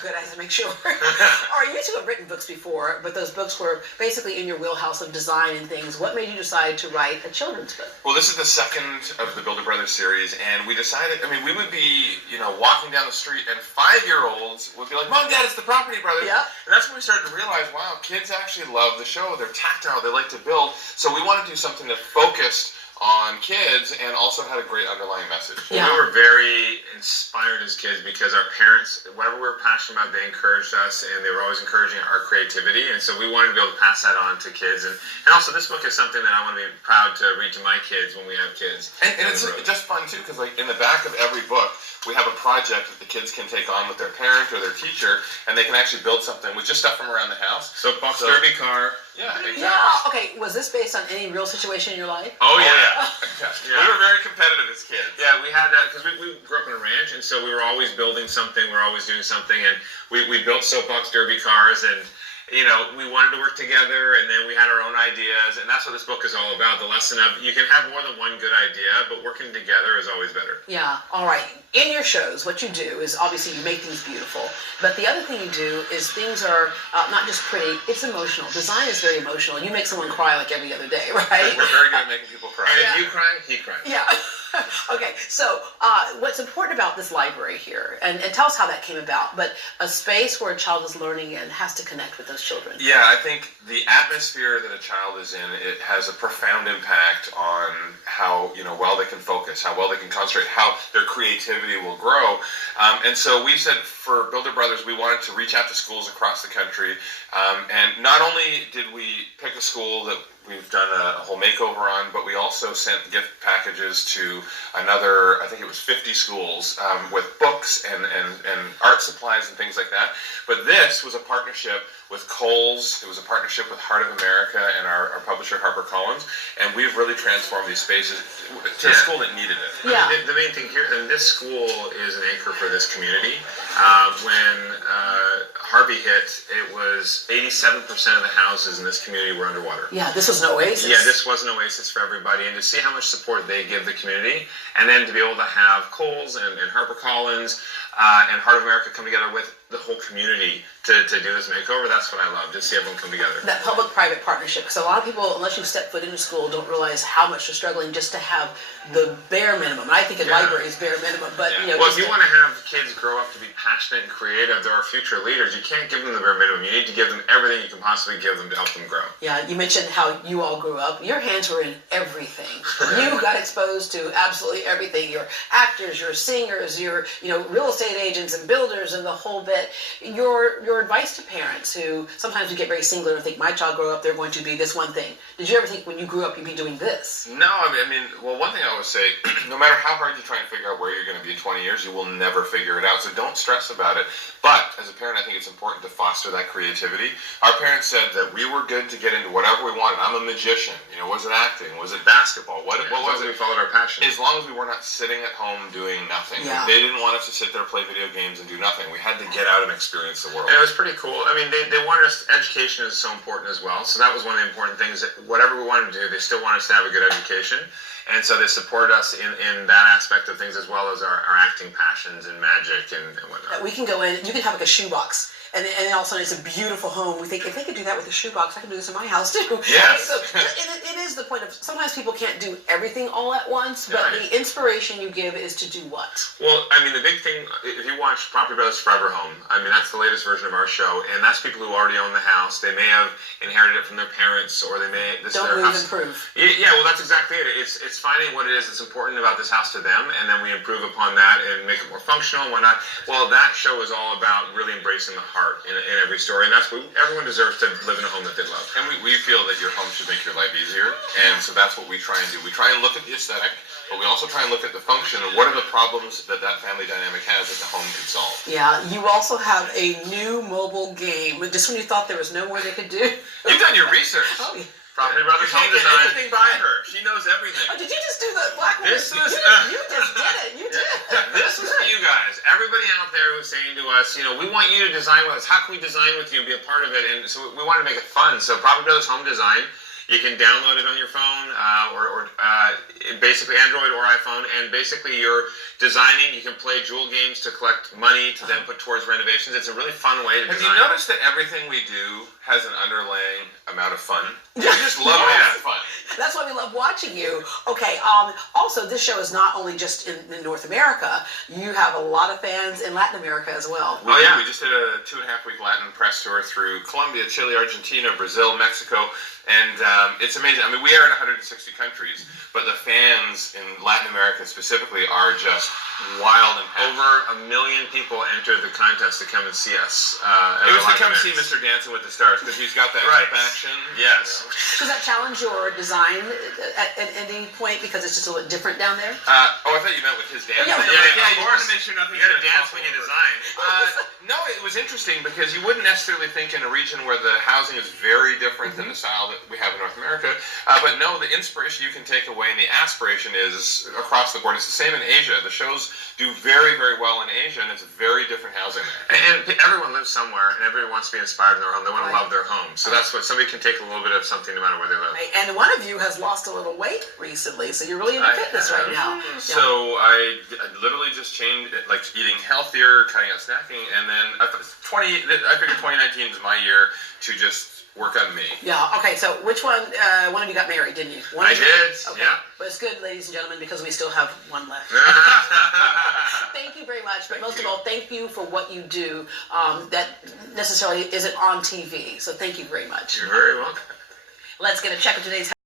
good. I had to make sure. All right, you two have written books before, but those books were basically in your wheelhouse of design and things. What made you decide to write a children's book? Well, this is the second of the Builder Brothers series, and we decided, we would be, walking down the street, and 5-year-olds would be like, Mom, Dad, it's the Property Brothers. Yeah. And that's when we started to realize, wow, kids actually love the show. They're tactile. They like to build. So we wanted to do something that focused on kids and also had a great underlying message. Well, we were very inspired as kids because our parents, whatever we were passionate about, they encouraged us, and they were always encouraging our creativity, and so we wanted to be able to pass that on to kids. And also this book is something that I want to be proud to read to my kids when we have kids. And it's just fun too, because in the back of every book we have a project that the kids can take on with their parent or their teacher, and they can actually build something with just stuff from around the house. Soapbox derby car. Yeah, exactly. Yeah. Okay, was this based on any real situation in your life? Oh, yeah. We were very competitive as kids. Yeah, we had that because we grew up in a ranch, and so we were always building something. We were always doing something, and we built soapbox derby cars, and we wanted to work together, and then we had our own ideas, and that's what this book is all about. The lesson of you can have more than one good idea, but working together is always better. Yeah, all right. In your shows, what you do is obviously you make things beautiful, but the other thing you do is things are not just pretty, it's emotional. Design is very emotional. You make someone cry like every other day, right? We're very good at making people cry. And if you cry, he cries. Yeah. Okay, so what's important about this library here, and tell us how that came about, but a space where a child is learning in has to connect with those children. Yeah, I think the atmosphere that a child is in, it has a profound impact on how well they can focus, how well they can concentrate, how their creativity will grow. And so we said for Builder Brothers, we wanted to reach out to schools across the country. And not only did we pick a school that we've done a whole makeover on, but we also sent gift packages to another, I think it was 50 schools with books and art supplies and things like that. But this was a partnership with Kohl's. It was a partnership with Heart of America and our publisher HarperCollins, and we've really transformed these spaces to a school that needed it. Yeah. The main thing here, and this school is an anchor for this community. When Harvey hit, it was 87% of the houses in this community were underwater. Yeah, this was an oasis. Yeah, this was an oasis for everybody, and to see how much support they give the community, and then to be able to have Kohl's and HarperCollins and Heart of America come together with the whole community to do this makeover, that's what I love, to see everyone come together. That public-private partnership, because a lot of people, unless you step foot into school, don't realize how much they're struggling just to have the bare minimum. And I think a library is bare minimum, but Well, if you want to have kids grow up to be passionate and creative, they're our future leaders, you can't give them the bare minimum. You need to give them everything you can possibly give them to help them grow. Yeah, you mentioned how you all grew up. Your hands were in everything. You got exposed to absolutely everything. You're actors, you're singers, you're real estate agents and builders and the whole bit. Your advice to parents who sometimes we get very singular and think my child grew up, they're going to be this one thing. Did you ever think when you grew up you'd be doing this? No, one thing I always say, no matter how hard you try and figure out where you're going to be in 20 years, you will never figure it out. So don't stress about it. But as a parent, I think it's important to foster that creativity. Our parents said that we were good to get into whatever we wanted. I'm a magician. Was it acting? Was it basketball? What was it? We followed our passion. As long as we were not sitting at home doing nothing. Yeah. They didn't want us to sit there, play video games, and do nothing. We had to get out and experience the world. And it was pretty cool. They wanted us, education is so important as well. So that was one of the important things, that whatever we wanted to do, they still wanted us to have a good education. And so they supported us in that aspect of things, as well as our acting passions and magic and whatnot. We can go in, you can have like a shoebox. And then all of a sudden it's a beautiful home. We think, if they could do that with a shoebox, I can do this in my house too. Yes. So it is the point of, sometimes people can't do everything all at once, but the inspiration you give is to do what? Well, the big thing, if you watch Property Brothers Forever Home, that's the latest version of our show, and that's people who already own the house. They may have inherited it from their parents, or they may... Don't move, improve. Yeah, well, that's exactly it. It's finding what it is that's important about this house to them, and then we improve upon that and make it more functional and whatnot. Well, that show is all about really embracing the heart in every story, and that's what everyone deserves, to live in a home that they love. And we feel that your home should make your life easier, and so that's what we try and do. We try and look at the aesthetic, but we also try and look at the function and what are the problems that family dynamic has that the home can solve. Yeah, you also have a new mobile game, just when you thought there was no more they could do. You've done your research. Oh, yeah. Property Brothers You can't Home get Design. anything by her. She knows everything. Oh, did you just do the black one? This is... You just did it. You did. This is for you guys. Everybody out there who's saying to us, we want you to design with us. How can we design with you and be a part of it? And so we want to make it fun. So Property Brothers Home Design, You can download it on your phone, or basically Android or iPhone, and basically you're designing. You can play Jewel games to collect money to then put towards renovations. It's a really fun way to Have design. you noticed that everything we do has an underlying amount of fun? We just love to have fun. That's why we love watching you. Okay. Also, this show is not only just in North America. You have a lot of fans in Latin America as well. We just did a 2.5-week Latin press tour through Colombia, Chile, Argentina, Brazil, Mexico, and it's amazing. I mean, we are in 160 countries, but the fans in Latin America specifically are just wild and passionate. Over 1 million people entered the contest to come and see us. It was to come see Mr. Dancing with the Stars because he's got that action. Yes. Does that challenge your design at any point because it's just a little different down there? I thought you meant with his dancing. Yeah, you want to make sure nothing's You got to gonna dance topple when you over. design. No, it was interesting because you wouldn't necessarily think in a region where the housing is very different than the style that we have in North America. But no, the inspiration you can take away and the aspiration is across the board. It's the same in Asia. The shows do very, very well in Asia, and it's very different housing there. And everyone lives somewhere, and everyone wants to be inspired in their home. They want to love their home. So that's what somebody can take a little bit of something no matter where they live. Right. And one of you has lost a little weight recently, so you're really into fitness right now. So I literally just changed, like eating healthier, cutting out snacking, and then I figured 2019 is my year to just work on me. Yeah. Okay. So which one of you got married, didn't you? I did. Okay. Yeah. But it's good, ladies and gentlemen, because we still have one left. Thank you very much. But most of all, thank you for what you do that necessarily isn't on TV. So thank you very much. You're very welcome. Let's get a check of today's